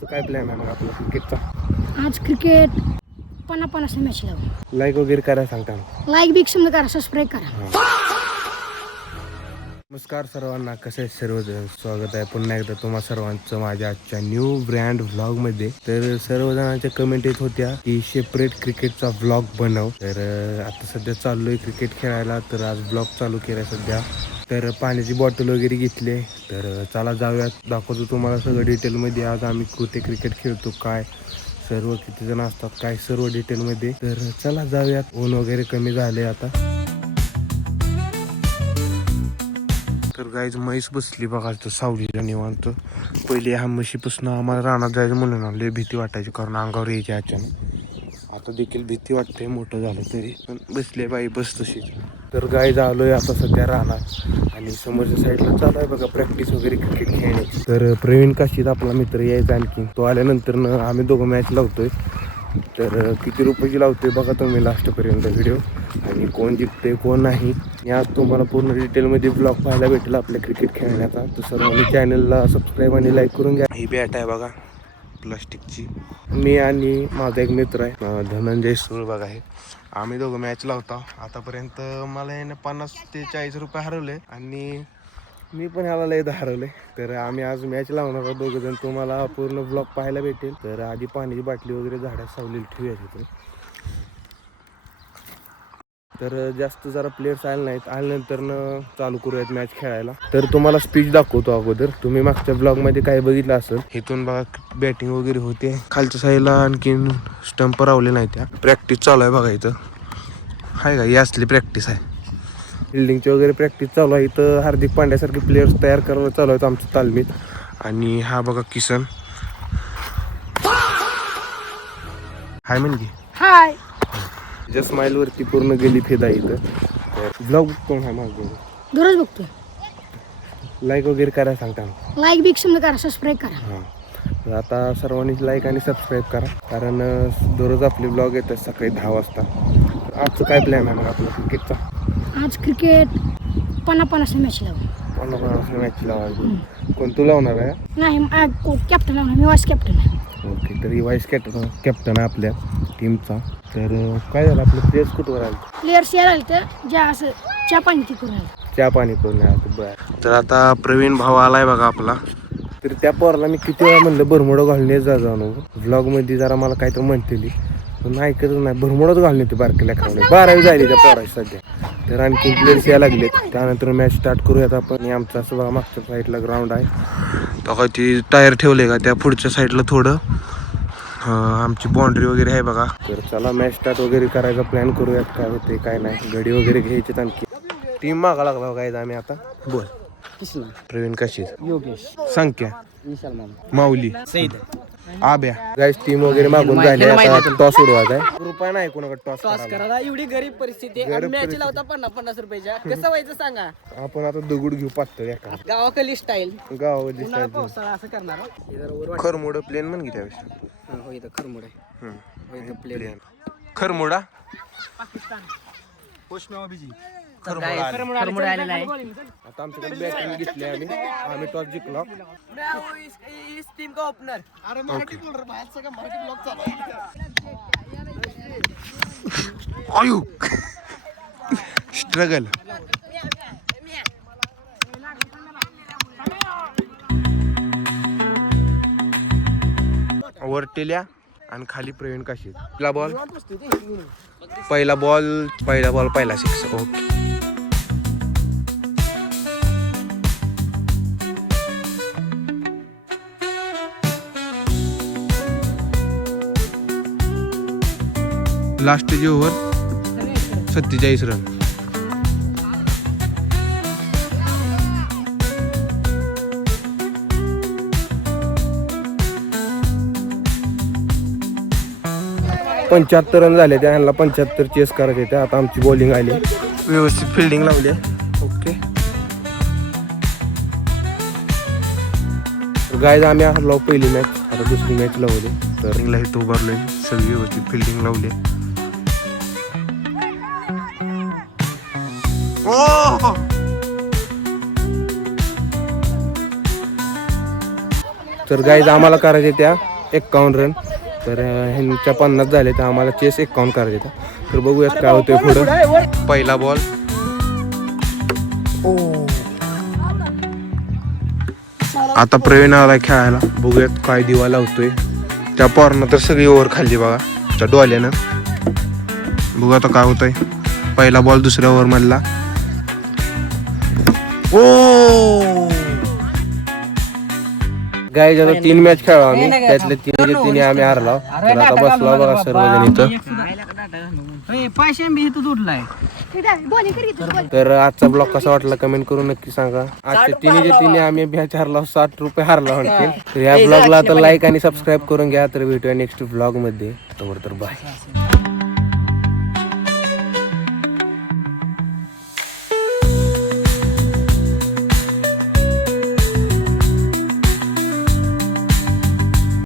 आजचं काय प्लॅन आहे मग आपला क्रिकेटचा? आज क्रिकेट 50-50 मॅच लावू. लाईक वगैरे करायला सांगता ना. लाईक बिग समजा करा, सबस्क्राईब करा. नमस्कार सर्वांना, कसे आहेत सर्वजण? स्वागत आहे पुन्हा एकदा तुम्हा सर्वांचं माझ्या आजच्या न्यू ब्रँड व्लॉगमध्ये. तर सर्वजणांच्या कमेंट येत होत्या की सेपरेट क्रिकेटचा व्लॉग बनव. तर आता सध्या चाललोय क्रिकेट खेळायला. तर आज व्लॉग चालू केला सध्या. तर पाण्याची बॉटल वगैरे घेतली. तर चला जाऊयात, दाखवतो तुम्हाला सगळं डिटेलमध्ये. आज आम्ही कुठे क्रिकेट खेळतो, काय सर्व किती जण असतात, काय सर्व डिटेलमध्ये. तर चला जाऊयात. ऊन वगैरे कमी झाले आता. तर गाईज म्हैस बसली बघा तो सावलीला निवांत. पहिले ह्या म्हशीपासून आम्हाला रानात जायचं म्हणून ना लय भीती वाटायची, कारण अंगावर यायची अचानक. आता देखील भीती वाटते मोठं झालं तरी, पण बसले बाई बस तशीच. तर गाईज आलोय आता सध्या रानात आणि समोरच्या साईडला चालू आहे बघा प्रॅक्टिस वगैरे क्रिकेट खेळण्याची. तर प्रवीण काशीत आपला मित्र यायचा आणखी. तो आल्यानंतर आम्ही दोघं मॅच लावतोय. तर किती रुपयाची लावतोय बघा तुम्ही लास्टपर्यंत व्हिडिओ, आणि कोण जिंकते कोण नाही यात तुम्हाला पूर्ण डिटेलमध्ये ब्लॉग पाहायला भेटेल आपल्या क्रिकेट खेळण्याचा. तर सर्वांनी चॅनलला सबस्क्राईब आणि लाईक करून घ्या. ही बॅट आहे बघा प्लास्टिकची. मी आणि माझा एक मित्र आहे धनंजय सूळ बघा, हे आम्ही दोघं मॅच लावतो. आतापर्यंत मला याने 50 ते 40 रुपये हरवले आणि मी पण ह्याला लय हरवले. तर आम्ही आज मॅच लावणार आहोत दोघं जण. तुम्हाला पूर्ण ब्लॉग पाहायला भेटेल. तर आधी पाण्याची बाटली वगैरे झाडात सावलीला ठेवूया तिथे. तर जास्त जरा प्लेयर्स आले नाहीत, आल्यानंतर चालू करूयात मॅच खेळायला. तर तुम्हाला स्पीच दाखवतो अगोदर. तुम्ही मागच्या ब्लॉगमध्ये काय बघितलं असेल. इथून बघा बॅटिंग वगैरे होते. खालच्या साईडला आणखीन स्टंप रावले नाही, त्या प्रॅक्टिस चालू आहे बघा. इथं आहे का, ही असली प्रॅक्टिस आहे. फिल्डिंगची वगैरे प्रॅक्टिस चालू आहे. इथं हार्दिक पांड्यासारखे प्लेयर्स तयार करायला चालू आहेत आमच्या तालमीत. आणि हा बघा किसन हाय म्हणजे हाय. ज्या स्माइल वरती पूर्ण गेली फिदा इथं. ब्लॉग कोण आहे माझं दररोज बघतोय. लाईक वगैरे करायला सांगता ना. लाईक बिग समजा करा, सबस्क्राईब करा. हां, तर आता सर्वांनी लाईक आणि सबस्क्राईब करा, कारण दररोज आपले ब्लॉग येतात सकाळी 10 वाजता. आजचं काय प्लॅन आहे मग आपला क्रिकेटचा? आज क्रिकेट 50-50 मॅच लावू. कोणाकोणाला मॅच लावायची? कोण तू लावणार आहे? नाही, कॅप्टन लावणार मी. वाईस कॅप्टन आहे. ओके, तर ही वाईस कॅप्टन आहे आपल्या टीमचा. तर काय झालं, आपलं प्लेयर्स कुठवर आले? प्लेयर्स यायला आले तर ज्या असं चहा पाणी ती करून आले. चहा पाणी करून आले. बरं, तर आता प्रवीण भाऊ आलाय बघा आपला. तर त्या पोराला मी किती वेळा म्हणलं भरमोडं घालून येत जा नको व्लॉगमध्ये, जरा मला काय तर म्हणतेली पण ऐकतच नाही. भरमोडच घालून येते बारक्या लेकरांना. 12वी झाली त्या पोराची सध्या. तर आणखी प्लेयर्स यायला लागलेत. त्यानंतर मॅच स्टार्ट करूयात आपण. हे आमचं असं बघा मागच्या साईडला ग्राउंड आहे. तेव्हा ती टायर ठेवले का त्या पुढच्या साईडला थोडं आमची बाउंड्री वगैरे आहे बघा. तर चला मॅच स्टार्ट वगैरे करायचा प्लॅन करूयात. काय होते काय नाही, गडी वगैरे घ्यायचे. आणखी टीम मागा लागला काय आम्ही आता. बोल. प्रवीण काशी, योगेश, संख्या, विशाल, माऊली, सईद, आब्या. गाईस टीम वगैरे मागून झाली. आता टॉस उडवायचा आहे. रुपया नाही कोणाकडे टॉस करायला. एवढी गरीब परिस्थिती आहे. मॅच लावता 50-50 रुपयाच्या. कसं व्हायचं सांगा. आपण आता दगड घेऊ पाहतो एका गावाकडली स्टाईल. गावावरची पावसाळा असं करणार. खरमोड प्लेन म्हण की त्यावेळेस. हो, इथं खरमुड आहे. प्लेन खरमोडा खरमुड आलेला आहे. आता आमच्याकडे बॅटिंग घेतली आम्ही टॉस जिंकलो. टीम का ओपनर. आयु स्ट्रगल. वर टेल्या आणि खाली प्रवीण काशी. पहिला बॉल पहिला 6. ओके, लास्टची ओव्हर 47 रन. पंच्याहत्तर रन झाले. त्यांना 75 चेस करायचे ते. आता आमची बॉलिंग आली, व्यवस्थित फिल्डिंग लावली. ओके गाईज, आम्ही हरलो पहिली मॅच. आता दुसरी मॅच लावली. तर इथं उभारलोय, सगळी व्यवस्थित फिल्डिंग लावली. तर गाईज आम्हाला करायचे त्या 51 रन. तर ह्यांच्या 50 झाले तर आम्हाला चेस 51 करायचे त्या. तर बघूयात काय होतंय पुढं. पहिला बॉल. आता प्रवीण आलाय खेळायला. बघूयात काय दिवा लावतोय. त्या पोरानं तर सगळी ओव्हर खाल्ली बघा त्या डोल्यानं. बघू आता काय होतंय. पहिला बॉल दुसऱ्या ओव्हर मधला. गाईज आता 3 मॅच खेळलो आम्ही, त्यातले 3 आम्ही हारलो. तर आता बसलो बघा सर्वजण इथं. तर आजचा ब्लॉग कसा वाटला कमेंट करून नक्की सांगा. आजच्या 3 आम्ही मॅच हारलो, 60 रुपये हारलो आणखी. तर या ब्लॉगला आता लाईक आणि सबस्क्राईब करून घ्या. तर भेटूया नेक्स्ट ब्लॉग मध्ये. तर बाय.